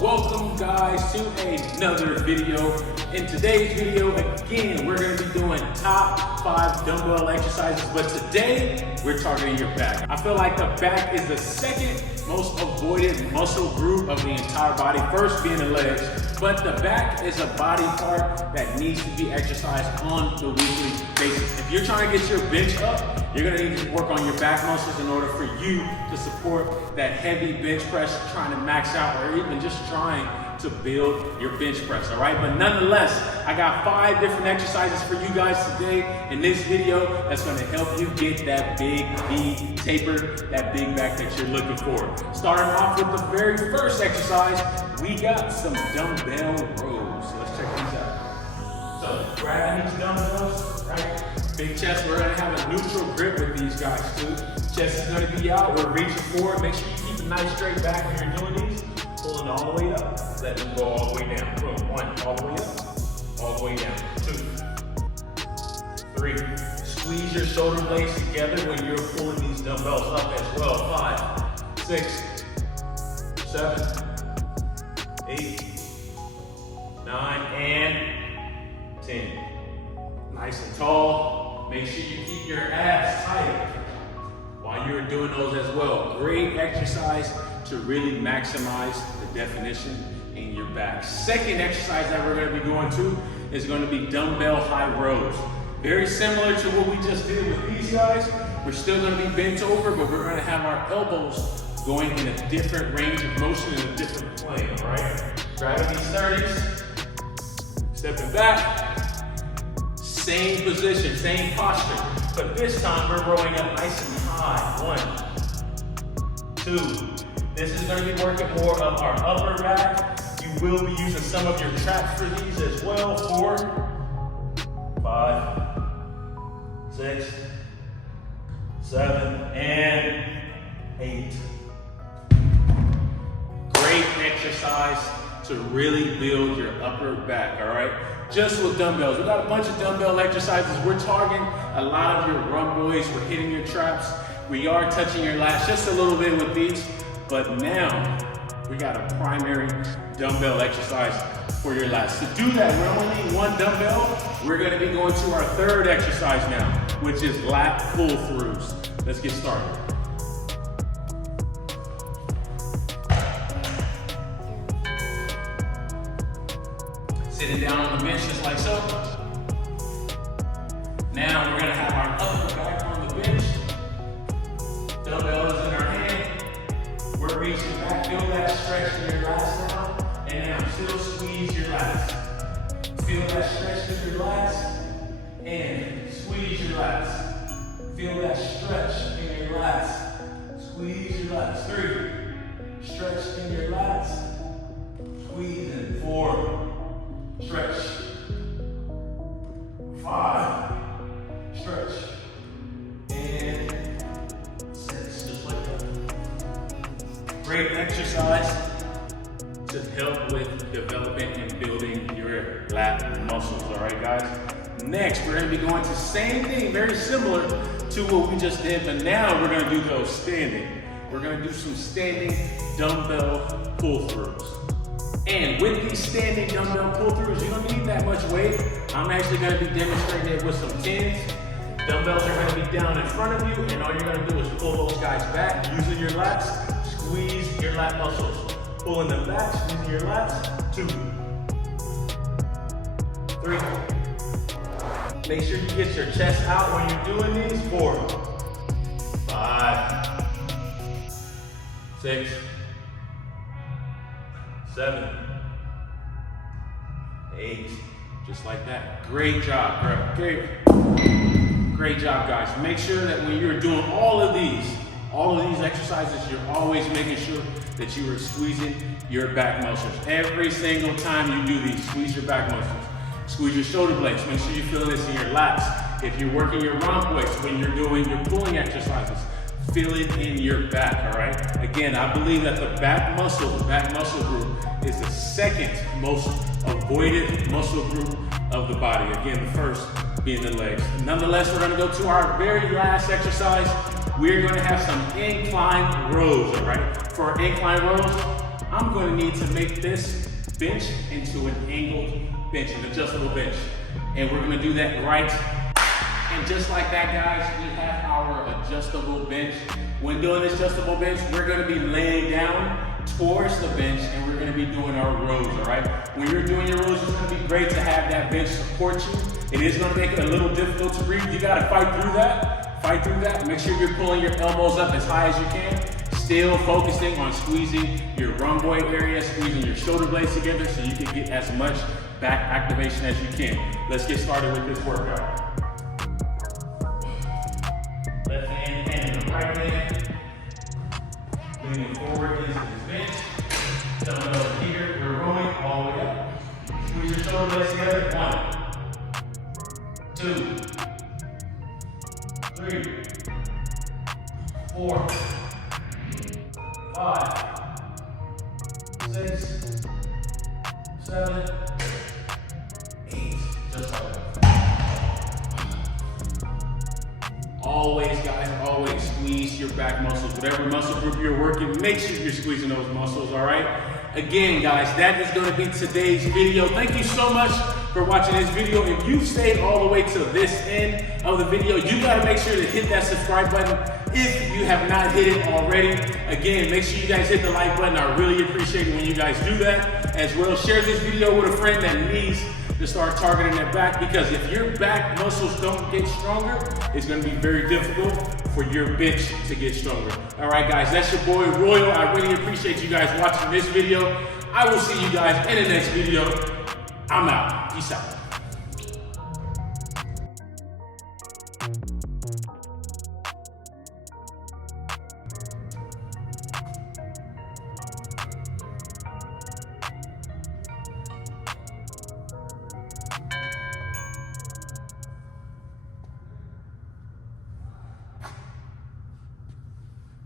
welcome guys to another video. In today's video, again, we're going to be doing top 5 dumbbell exercises, but today we're targeting your back. I feel like the back is the second most avoided muscle group of the entire body, first being the legs, but the back is a body part that needs to be exercised on the weekly basis. If you're trying to get your bench up, you're going to need to work on your back muscles in order for you to support that heavy bench press, trying to max out, or even just trying to build your bench press, all right? But nonetheless, I got 5 different exercises for you guys today in this video that's gonna help you get that big V taper, that big back that you're looking for. Starting off with the very first exercise, we got some dumbbell rows. So let's check these out. So grabbing these dumbbells, right? Big chest, we're gonna have a neutral grip with these guys too. Chest is gonna be out, we're reaching forward. Make sure you keep a nice straight back when you're doing these. Pulling all the way up, let them go all the way down. Boom, 1, all the way up, all the way down. 2, 3. Squeeze your shoulder blades together when you're pulling these dumbbells up as well. 5, 6, 7, 8, 9, and 10. Nice and tall. Make sure you keep your abs tight while you're doing those as well. Great exercise to really maximize the definition in your back. Second exercise that we're going to be going to is going to be dumbbell high rows. Very similar to what we just did with these guys. We're still going to be bent over, but we're going to have our elbows going in a different range of motion in a different plane, all right? Grabbing these 30s, stepping back, same position, same posture, but this time we're rolling up nice and high. 1, 2. This is going to be working more of our upper back. You will be using some of your traps for these as well. 4, 5, 6, 7, and 8. Great exercise to really build your upper back, all right? Just with dumbbells. We got a bunch of dumbbell exercises. We're targeting a lot of your run boys. We're hitting your traps. We are touching your lats just a little bit with these. But now, we got a primary dumbbell exercise for your lats. To do that, we only need 1 dumbbell. We're gonna be going to our third exercise now, which is lat pull-throughs. Let's get started. Sitting down on the bench just like so. Now we're gonna have our upper back on the bench. Dumbbell is in our hand. We're reaching back, feel that stretch in your lats now, and now still squeeze your lats. Feel that stretch in your lats, and squeeze your lats. Feel that stretch in your lats, squeeze your lats. 3, stretch in your lats, squeeze in. 4, stretch. 5, stretch. And 6, just like that. Great exercise to help with developing and building your lat muscles, all right, guys? Next, we're gonna be going to the same thing, very similar to what we just did, but now we're gonna do those standing. We're gonna do some standing dumbbell pull-throughs. And with these standing dumbbell pull-throughs, you don't need that much weight. I'm actually gonna be demonstrating it with some 10s. Dumbbells are gonna be down in front of you, and all you're gonna do is pull those guys back using your lats. Squeeze your lat muscles. Pulling them back, squeezing your lats. 2, 3. Make sure you get your chest out when you're doing these. 4, 5, 6, 7, 8. Just like that. Great job, bro. Great job, guys. Make sure that when you're doing all of these exercises, you're always making sure that you are squeezing your back muscles. Every single time you do these, squeeze your back muscles. Squeeze your shoulder blades. Make sure you feel this in your lats. If you're working your rhomboids when you're doing your pulling exercises, feel it in your back, all right? Again, I believe that the back muscle group is the second most avoided muscle group of the body. Again, the first being the legs. Nonetheless, we're gonna go to our very last exercise. We're gonna have some incline rows, all right? For our incline rows, I'm going to need to make this bench into an angled bench, an adjustable bench. And we're going to do that right. And just like that, guys, we have our adjustable bench. When doing this adjustable bench, we're going to be laying down towards the bench and we're going to be doing our rows, all right? When you're doing your rows, it's going to be great to have that bench support you. It is going to make it a little difficult to breathe. You got to fight through that. Fight through that. Make sure you're pulling your elbows up as high as you can. Still focusing on squeezing your rhomboid area, squeezing your shoulder blades together so you can get as much back activation as you can. Let's get started with this workout. Left hand and the right hand. Leaning forward into this bench. Dumbbell here, we're rolling all the way up. Squeeze your shoulder blades together. 1, 2, 3, 4, 5, 6, 7, 8. Just like that. Always, guys, always squeeze your back muscles. Whatever muscle group you're working, make sure you're squeezing those muscles, all right? Again, guys, that is going to be today's video. Thank you so much for watching this video. If you've stayed all the way to this end of the video, you got to make sure to hit that subscribe button if you have not hit it already. Again, make sure you guys hit the like button. I really appreciate it when you guys do that. As well, share this video with a friend that needs to start targeting their back, because if your back muscles don't get stronger, it's going to be very difficult for your bench to get stronger. All right, guys, that's your boy Royal. I really appreciate you guys watching this video. I will see you guys in the next video. I'm out. Peace out.